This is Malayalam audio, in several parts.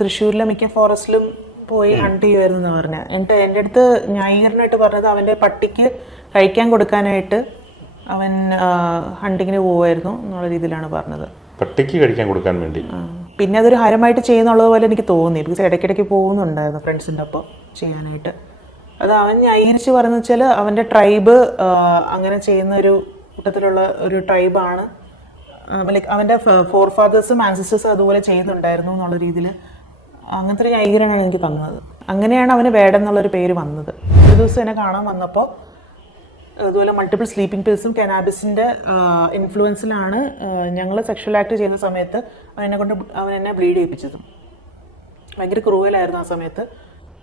തൃശ്ശൂരിലെ മിക്ക ഫോറസ്റ്റിലും പോയി ഹണ്ട് ചെയ്യുമായിരുന്നു എന്ന് പറഞ്ഞത് എന്നിട്ട് എന്റെ അടുത്ത് ന്യായീകരണമായിട്ട് പറഞ്ഞത് അവന്റെ പട്ടിക്ക് കഴിക്കാൻ കൊടുക്കാനായിട്ട് അവൻ ഹണ്ടിങ്ങിന് പോവായിരുന്നു എന്നുള്ള രീതിയിലാണ് പറഞ്ഞത്. പട്ടിക്ക് കഴിക്കാൻ കൊടുക്കാൻ വേണ്ടി. പിന്നെ അതൊരു ഹരമായിട്ട് ചെയ്യുന്നുള്ളത് പോലെ എനിക്ക് തോന്നി. ബിക്കോസ് ഇടയ്ക്കിടയ്ക്ക് പോകുന്നുണ്ടായിരുന്നു ഫ്രണ്ട്സിന്റെ ഒപ്പം ചെയ്യാനായിട്ട്. അത് അവൻ ന്യായീകരിച്ച് പറയുന്നത് വെച്ചാൽ അവന്റെ ട്രൈബ് അങ്ങനെ ചെയ്യുന്ന ഒരു കൂട്ടത്തിലുള്ള ഒരു ട്രൈബാണ്. ലൈക്ക് അവന്റെ ഫോർ ഫാദേഴ്സും ആൻസിസ്റ്റേഴ്സും അതുപോലെ ചെയ്യുന്നുണ്ടായിരുന്നു എന്നുള്ള രീതിയിൽ അങ്ങനത്തെ ഒരു ന്യായീകരണമാണ് എനിക്ക് തന്നത്. അങ്ങനെയാണ് അവന് വേടെന്നുള്ളൊരു പേര് വന്നത്. ഒരു ദിവസം എന്നെ കാണാൻ വന്നപ്പോൾ അതുപോലെ മൾട്ടിപ്പിൾ സ്ലീപ്പിംഗ് പിൽസും കനാബിസിന്റെ ഇൻഫ്ലുവൻസിലാണ് ഞങ്ങൾ സെക്ഷൽ ആക്ട് ചെയ്യുന്ന സമയത്ത് അവനെ കൊണ്ട് അവൻ എന്നെ ബ്ലീഡ് ചെയ്യിപ്പിച്ചതും. ഭയങ്കര ക്രൂവലായിരുന്നു ആ സമയത്ത്.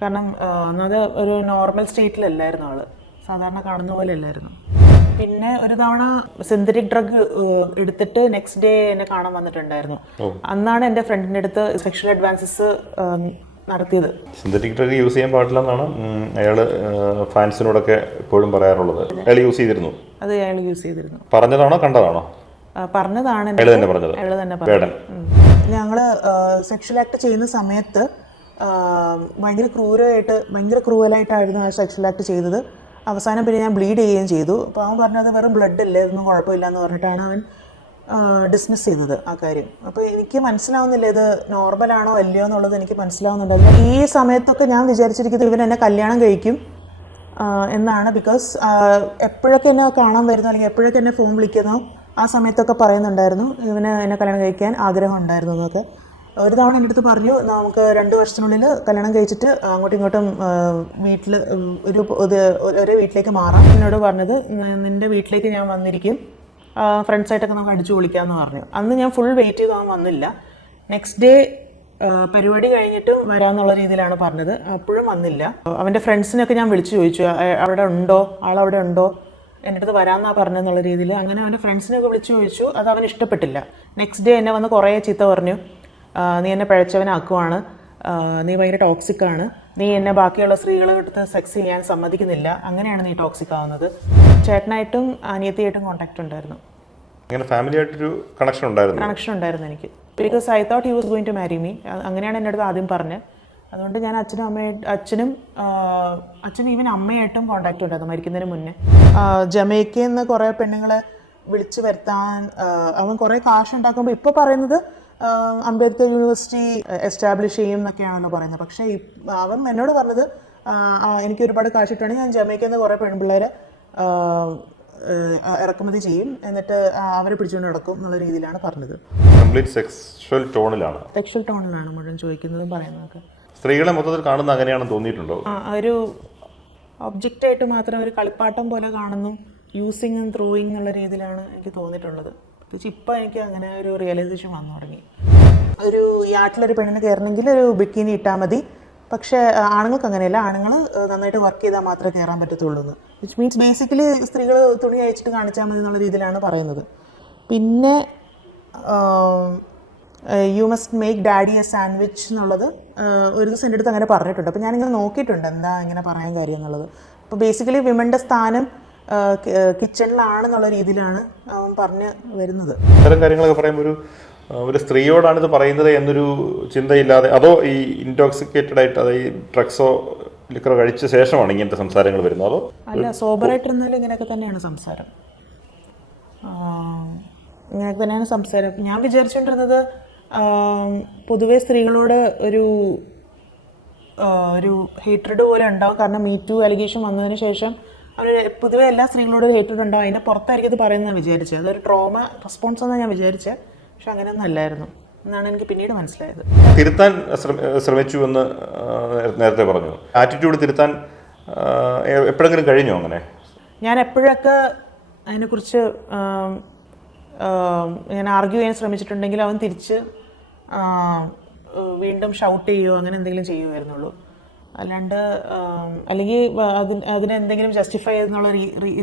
കാരണം ആ, ഒരു നോർമൽ സ്റ്റേറ്റിലല്ലായിരുന്നു ആൾ. സാധാരണ കാണുന്ന പോലെ അല്ലായിരുന്നു. പിന്നെ ഒരു തവണ സിന്തറ്റിക് ഡ്രഗ് എടുത്തിട്ട് നെക്സ്റ്റ് ഡേ എന്നെ കാണാൻ വന്നിട്ടുണ്ടായിരുന്നു. അന്നാണ് എന്റെ ഫ്രണ്ടിന്റെ അടുത്ത് സെക്ഷൽ അഡ്വാൻസസ് നടത്തിയത്. സിന്തറ്റിക് ഡ്രഗ് യൂസ് ചെയ്യാൻ പാടില്ല എന്നാണ് അയാൾ ഫാൻസിനോടൊക്കെ എപ്പോഴും പറയാറുള്ളത്. അയാൾ യൂസ് ചെയ്തിരുന്നു? അത് അയാൾ യൂസ് ചെയ്തിരുന്നു. പറഞ്ഞതാണോ കണ്ടതാണോ? പറഞ്ഞതാണ് അയാൾ തന്നെ പറഞ്ഞത്. അയാൾ തന്നെ വേടൻ. ഞങ്ങൾ സെക്ഷൽ ആക്ട് ചെയ്യുന്ന സമയത്ത് ഭയങ്കര ക്രൂരമായിട്ട് ഭയങ്കര ക്രൂവലായിട്ടായിരുന്നു ആ സെക്ഷൽ ആക്ട് ചെയ്തത്. അവസാനം പിന്നെ ഞാൻ ബ്ലീഡ് ചെയ്യുകയും ചെയ്തു. അപ്പോൾ അവൻ പറഞ്ഞത് വെറും ബ്ലഡ് അല്ലേ ഇതൊന്നും കുഴപ്പമില്ല എന്ന് പറഞ്ഞിട്ടാണ് അവൻ ഡിസ്മിസ് ചെയ്തത് ആ കാര്യം. അപ്പോൾ എനിക്ക് മനസ്സിലാവുന്നില്ല ഇത് നോർമലാണോ അല്ലയോ എന്നുള്ളത് എനിക്ക് മനസ്സിലാവുന്നുണ്ടായിരുന്നു ഈ സമയത്തൊക്കെ ഞാൻ വിചാരിച്ചിരിക്കുന്നത് ഇവൻ എന്നെ കല്യാണം കഴിക്കും എന്നാണ് ബിക്കോസ് എപ്പോഴൊക്കെ എന്നെ കാണാൻ വരുന്നു അല്ലെങ്കിൽ എപ്പോഴൊക്കെ എന്നെ ഫോൺ വിളിക്കുന്നോ ആ സമയത്തൊക്കെ പറയുന്നുണ്ടായിരുന്നു ഇവന് എന്നെ കല്യാണം കഴിക്കാൻ ആഗ്രഹം ഉണ്ടായിരുന്നു എന്നൊക്കെ. ഒരു തവണ എന്റെ അടുത്ത് പറഞ്ഞു നമുക്ക് രണ്ട് വർഷത്തിനുള്ളിൽ കല്യാണം കഴിച്ചിട്ട് അങ്ങോട്ടും ഇങ്ങോട്ടും വീട്ടിൽ ഒരു ഒരു വീട്ടിലേക്ക് മാറാം. എന്നോട് പറഞ്ഞത് നിന്റെ വീട്ടിലേക്ക് ഞാൻ വന്നിരിക്കും. ഫ്രണ്ട്സായിട്ടൊക്കെ നമുക്ക് അടിച്ചു പൊളിക്കാമെന്ന് പറഞ്ഞു. അന്ന് ഞാൻ ഫുൾ വെയിറ്റ് ചെയ്ത് വന്നില്ല. നെക്സ്റ്റ് ഡേ പരിപാടി കഴിഞ്ഞിട്ടും വരാമെന്നുള്ള രീതിയിലാണ് പറഞ്ഞത്. അപ്പോഴും വന്നില്ല. അവന്റെ ഫ്രണ്ട്സിനൊക്കെ ഞാൻ വിളിച്ചു ചോദിച്ചു "അ- അവിടെ ഉണ്ടോ? ആളവിടെ ഉണ്ടോ? എന്റെ അടുത്ത് വരാമെന്നാണ് പറഞ്ഞെന്നുള്ള രീതിയിൽ. അങ്ങനെ അവന്റെ ഫ്രണ്ട്സിനൊക്കെ വിളിച്ചു ചോദിച്ചു അത് അവന് ഇഷ്ടപ്പെട്ടില്ല. നെക്സ്റ്റ് ഡേ എന്നെ വന്ന് കുറേ ചീത്ത പറഞ്ഞു. "ആ, നീ എന്നെ പഴച്ചവനാക്കുവാണ്. നീ ഭയങ്കര ടോക്സിക് ആണ്. നീ എന്നെ ബാക്കിയുള്ള സ്ത്രീകളുടെ സെക്സ് ചെയ്യാൻ സമ്മതിക്കുന്നില്ല. അങ്ങനെയാണ് നീ ടോക്സിക് ആവുന്നത്. ചേട്ടനായിട്ടും അനിയത്തിയായിട്ടും കോൺടാക്റ്റ് ഉണ്ടായിരുന്നു. അങ്ങനെ ഫാമിലി ആയിട്ടൊരു കണക്ഷൻ ഉണ്ടായിരുന്നു? കണക്ഷൻ ഉണ്ടായിരുന്നു എനിക്ക്. Because I thought you was going to marry me അങ്ങനെയാണ് എന്റെ അടുത്ത് ആദ്യം പറഞ്ഞത്. അതുകൊണ്ട് ഞാൻ അച്ഛനും അമ്മയായിട്ട് അച്ഛനും അച്ഛനും ഈവൻ അമ്മയായിട്ടും കോണ്ടാക്ട് ഉണ്ടായിരുന്നു മരിക്കുന്നതിന് മുന്നേ. ജമൈക്കയിൽ നിന്ന് കുറേ പെണ്ണുങ്ങളെ വിളിച്ചു വരുത്താൻ അവൻ കുറേ കാശ് ഉണ്ടാക്കുമ്പോൾ ഇപ്പോൾ പറയുന്നത് അംബേദ്കർ യൂണിവേഴ്സിറ്റി എസ്റ്റാബ്ലിഷ് ചെയ്യും എന്നൊക്കെയാണല്ലോ പറയുന്നത്. പക്ഷേ അവൻ എന്നോട് പറഞ്ഞത് എനിക്ക് ഒരുപാട് കാശിട്ടാണ് ഞാൻ ജമൈക്കയിൽ നിന്ന് കുറേ പെൺപിള്ളേരെ ഇറക്കുമതി ചെയ്യും. എന്നിട്ട് അവരെ പിടിച്ചുകൊണ്ട് നടക്കും എന്നുള്ള രീതിയിലാണ് പറഞ്ഞത്. കംപ്ലീറ്റ് ടോണിലാണ് സെക്ഷൽ ടോണിലാണ് മുഴുവൻ ചോദിക്കുന്നതും പറയുന്നതൊക്കെ. സ്ത്രീകളെ മൊത്തത്തിൽ കാണുന്ന അങ്ങനെയാണെന്ന് തോന്നിയിട്ടുണ്ടോ? ഒരു ഒബ്ജക്റ്റായിട്ട് മാത്രം ഒരു കളിപ്പാട്ടം പോലെ കാണുന്നു യൂസിങ് ആൻഡ് ത്രോയിങ് എന്നുള്ള രീതിയിലാണ് എനിക്ക് തോന്നിയിട്ടുള്ളത്. പ്രത്യേകിച്ച് ഇപ്പോൾ എനിക്ക് അങ്ങനെ ഒരു റിയലൈസേഷൻ വന്നു തുടങ്ങി. ഒരു യാട്ടിലൊരു പെണ്ണിന് കയറണമെങ്കിൽ ഒരു ബിക്കിനി ഇട്ടാൽ മതി. പക്ഷേ ആണുങ്ങൾക്ക് അങ്ങനെയല്ല. ആണുങ്ങൾ നന്നായിട്ട് വർക്ക് ചെയ്താൽ മാത്രമേ കയറാൻ പറ്റത്തുള്ളൂ എന്ന്. വിച്ച് മീൻസ് ബേസിക്കലി സ്ത്രീകൾ തുണി അയച്ചിട്ട് കാണിച്ചാൽ മതി എന്നുള്ള രീതിയിലാണ് പറയുന്നത്. പിന്നെ you must make daddy a sandwich എന്നുള്ളത് ഒരു ദിവസം എന്റെ അടുത്ത് അങ്ങനെ പറഞ്ഞിട്ടുണ്ട്. അപ്പോൾ ഞാനിങ്ങനെ നോക്കിയിട്ടുണ്ട് എന്താ ഇങ്ങനെ പറയാൻ കാര്യം എന്നുള്ളത്. അപ്പോൾ ബേസിക്കലി വിമന്റെ സ്ഥാനം കിച്ചണിലാണെന്നുള്ള രീതിയിലാണ് പറഞ്ഞ് വരുന്നത്. ഇത്തരം കാര്യങ്ങളൊക്കെ പറയുമ്പോൾ ഒരു ഒരു സ്ത്രീയോടാണ് ഇത് പറയുന്നത് എന്നൊരു ചിന്തയില്ലാതെ അതോ ഈ ഇൻടോക്സിക്കേറ്റഡ് ആയിട്ട് അതായത് ഡ്രഗ്സോ ലിക്കറോ കഴിച്ച ശേഷമാണ് ഇങ്ങനത്തെ സംസാരങ്ങൾ വരുന്നത്? അതോ അല്ല സോബറായിട്ടിരുന്നാലും ഇങ്ങനെയൊക്കെ തന്നെയാണ് സംസാരം. ഇങ്ങനെയൊക്കെ തന്നെയാണ് സംസാരം. ഞാൻ വിചാരിച്ചുകൊണ്ടിരുന്നത് പൊതുവേ സ്ത്രീകളോട് ഒരു ഒരു ഹേറ്റഡ് പോലെ ഉണ്ടാവും. കാരണം മീ ടു അലിഗേഷൻ വന്നതിന് ശേഷം അവർ പൊതുവെ എല്ലാ സ്ത്രീകളോടും കേട്ടിട്ടുണ്ടോ ഹേറ്റഡ് ഉണ്ടാവും അതിന്റെ പുറത്തായിരിക്കും ഇത് പറയുന്നത് വിചാരിച്ചത്. അതൊരു ട്രോമ റെസ്പോൺസ് എന്നാണ് ഞാൻ വിചാരിച്ചത് പക്ഷെ അങ്ങനെയൊന്നും അല്ലായിരുന്നു. എന്നാണ് എനിക്ക് പിന്നീട് മനസ്സിലായത്. തിരുത്താൻ ശ്രമ- ശ്രമിച്ചു എന്ന് നേരത്തെ പറഞ്ഞു. ആറ്റിറ്റ്യൂഡ് തിരുത്താൻ എപ്പോഴെങ്കിലും കഴിഞ്ഞോ അങ്ങനെ? ഞാൻ എപ്പോഴൊക്കെ അതിനെക്കുറിച്ച് ഞാൻ ആർഗ്യൂ ചെയ്യാൻ ശ്രമിച്ചിട്ടുണ്ടെങ്കിൽ അവൻ തിരിച്ച് വീണ്ടും ഷൗട്ട് ചെയ്യുമോ അങ്ങനെ എന്തെങ്കിലും ചെയ്യുമായിരുന്നുള്ളൂ അല്ലാണ്ട് അല്ലെങ്കിൽ അതിന് അതിനെന്തെങ്കിലും ജസ്റ്റിഫൈ എന്നുള്ള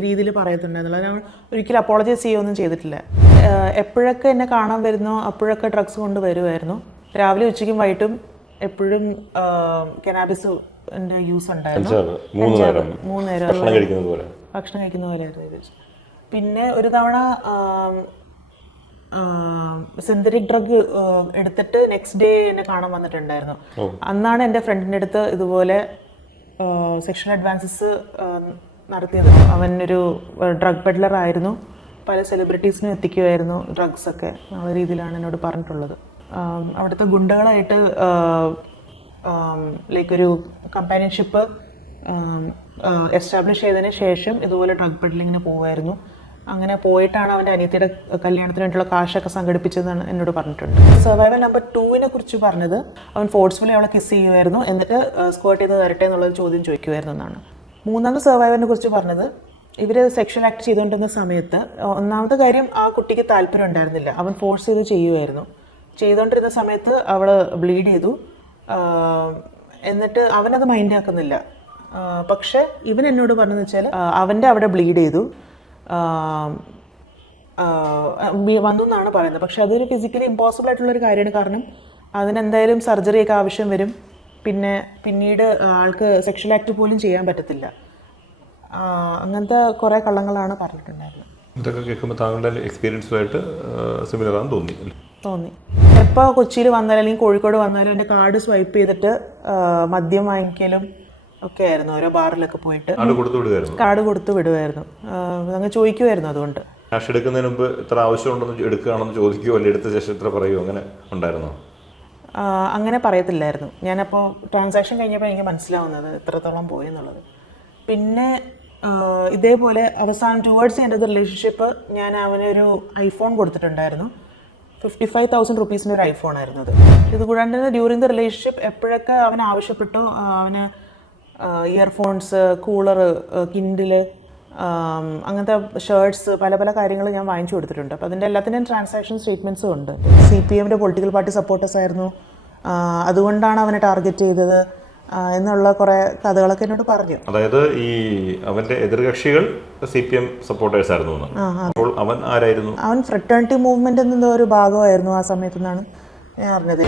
രീതിയിൽ പറയത്തുണ്ടായിരുന്നുള്ളൂ ഞാൻ ഒരിക്കലും അപ്പോളജൈസ് ചെയ്യുകയൊന്നും ചെയ്തിട്ടില്ല. എപ്പോഴൊക്കെ എന്നെ കാണാൻ വരുന്നോ അപ്പോഴൊക്കെ ഡ്രഗ്സ് കൊണ്ട് വരുമായിരുന്നു. രാവിലെ ഉച്ചയ്ക്കും വൈകിട്ടും എപ്പോഴും കനാബിസ് യൂസ് ഉണ്ടായിരുന്നു. മൂന്ന് നേരം ഭക്ഷണം കഴിക്കുന്ന പോലെ. ഇത് പിന്നെ ഒരു തവണ സിന്തറ്റിക് ഡ്രഗ് എടുത്തിട്ട് നെക്സ്റ്റ് ഡേ എന്നെ കാണാൻ വന്നിട്ടുണ്ടായിരുന്നു. അന്നാണ് എന്റെ ഫ്രണ്ടിന്റെ അടുത്ത് ഇതുപോലെ സെക്ഷൽ അഡ്വാൻസസ് നടത്തിയത്. അവനൊരു ഡ്രഗ് പെഡ്ലർ ആയിരുന്നു. പല സെലിബ്രിറ്റീസിനും എത്തിക്കുമായിരുന്നു ഡ്രഗ്സ് ഒക്കെ. ആ രീതിയിലാണ് എന്നോട് പറഞ്ഞിട്ടുള്ളത്. അവിടുത്തെ ഗുണ്ടകളായിട്ട് ലൈക്ക് ഒരു കമ്പാനിയൻഷിപ്പ് എസ്റ്റാബ്ലിഷ് ചെയ്തതിന് ശേഷം ഇതുപോലെ ഡ്രഗ് പെഡ്ലിങ്ങിന് പോവായിരുന്നു. അങ്ങനെ പോയിട്ടാണ് അവന്റെ അനിയത്തിയുടെ കല്യാണത്തിന് വേണ്ടിയുള്ള കാശൊക്കെ സംഘടിപ്പിച്ചതെന്ന് എന്നോട് പറഞ്ഞിട്ടുണ്ട്. സർവൈവൽ നമ്പർ ടൂവിനെ കുറിച്ച് പറഞ്ഞത് അവൻ ഫോഴ്സ്ഫുള്ളി അവളെ കിസ് ചെയ്യുമായിരുന്നു എന്നിട്ട് സ്കോട്ട് ചെയ്ത് വരട്ടെ എന്നുള്ളൊരു ചോദ്യം ചോദിക്കുമായിരുന്നു എന്നാണ് മൂന്നാമത് സർവൈവറിനെ കുറിച്ച് പറഞ്ഞത് ഇവർ സെക്ഷൽ ആക്ട് ചെയ്തുകൊണ്ടിരുന്ന സമയത്ത് ഒന്നാമത്തെ കാര്യം ആ കുട്ടിക്ക് താല്പര്യം ഉണ്ടായിരുന്നില്ല. അവൻ ഫോഴ്സ് ചെയ്ത് ചെയ്യുമായിരുന്നു ചെയ്തുകൊണ്ടിരുന്ന സമയത്ത് അവൾ ബ്ലീഡ് ചെയ്തു. എന്നിട്ട് അവനത് മൈൻഡ് ആക്കുന്നില്ല. പക്ഷേ ഇവൻ എന്നോട് പറഞ്ഞെന്ന് വെച്ചാൽ അവന്റെ അവിടെ ബ്ലീഡ് ചെയ്തു. വന്നു എന്നാണ് പറയുന്നത്. പക്ഷെ അതൊരു ഫിസിക്കലി ഇമ്പോസിബിൾ ആയിട്ടുള്ള ഒരു കാര്യമാണ്. കാരണം അതിനെന്തായാലും സർജറിയൊക്കെ ആവശ്യം വരും. പിന്നെ പിന്നീട് ആൾക്ക് സെക്ഷൽ ആക്ട് പോലും ചെയ്യാൻ പറ്റത്തില്ല. അങ്ങനത്തെ കുറേ കള്ളങ്ങളാണ് പറഞ്ഞിട്ടുണ്ടായിരുന്നത്. ഇതൊക്കെ കേൾക്കുമ്പോൾ താങ്കളുടെ എക്സ്പീരിയൻസുമായിട്ട് സിമിലർ ആണെന്ന് തോന്നി? തോന്നി. എപ്പോൾ കൊച്ചിയിൽ വന്നാലും അല്ലെങ്കിൽ കോഴിക്കോട് വന്നാലും എന്റെ കാർഡ് സ്വൈപ്പ് ചെയ്തിട്ട് മദ്യം വാങ്ങിക്കലും ഒക്കെ ആയിരുന്നു. ഓരോ ബാറിലൊക്കെ പോയിട്ട് കാർഡ് കൊടുത്തു വിടുമായിരുന്നു അങ്ങ് ചോദിക്കുമായിരുന്നു അതുകൊണ്ട്. ക്യാഷ് എടുക്കുന്നതിന് മുമ്പ് ഇത്ര ആവശ്യമുണ്ടെന്ന് എടുക്കുകയാണെന്ന് ചോദിക്കുകയോ അല്ലെങ്കിൽ എടുത്ത ശേഷം ഇത്ര പറയുമോ അങ്ങനെ ഉണ്ടായിരുന്നോ? അങ്ങനെ പറയത്തില്ലായിരുന്നു. ഞാനപ്പോൾ ട്രാൻസാക്ഷൻ കഴിഞ്ഞപ്പോൾ എനിക്ക് മനസ്സിലാവുന്നത് ഇത്രത്തോളം പോയി എന്നുള്ളത്. പിന്നെ ഇതേപോലെ അവസാനം ടുവേർഡ്സ് എന്റെ റിലേഷൻഷിപ്പ് ഞാൻ അവനൊരു ഐഫോൺ കൊടുത്തിട്ടുണ്ടായിരുന്നു. ഫിഫ്റ്റി ഫൈവ് തൗസൻഡ് റുപ്പീസിന്റെ ഒരു ഐഫോൺ ആയിരുന്നു അത്. ഇത് കൂടാണ്ട് ഡ്യൂറിങ് ദ റിലേഷൻഷിപ്പ് എപ്പോഴൊക്കെ അവൻ ആവശ്യപ്പെട്ടു അവന് ഇയർഫോൺസ് കൂളർ കിൻഡിൽ അങ്ങനത്തെ ഷർട്ട്സ് പല പല കാര്യങ്ങൾ ഞാൻ വാങ്ങിച്ചു കൊടുത്തിട്ടുണ്ട്. അപ്പോൾ അതിന്റെ എല്ലാത്തിന്റെയും ട്രാൻസാക്ഷൻ സ്റ്റേറ്റ്മെന്റ്സും ഉണ്ട്. സി പി എമ്മിന്റെ പൊളിറ്റിക്കൽ പാർട്ടി സപ്പോർട്ടേഴ്സ് ആയിരുന്നു. അതുകൊണ്ടാണ് അവനെ ടാർഗറ്റ് ചെയ്തത് എന്നുള്ള കുറേ കഥകളൊക്കെ എന്നോട് പറഞ്ഞു. അതായത് ഈ അവന്റെ എതിർകക്ഷികൾ സി പി എം സപ്പോർട്ടേഴ്സ് ആയിരുന്നു അപ്പോൾ അവൻ ആരായിരുന്നു? അവൻ ഫ്രട്ടേണിറ്റി മൂവ്മെന്റ് എന്നൊരു ഭാഗമായിരുന്നു ആ സമയത്ത് നിന്നാണ് ഞാൻ അറിഞ്ഞത്.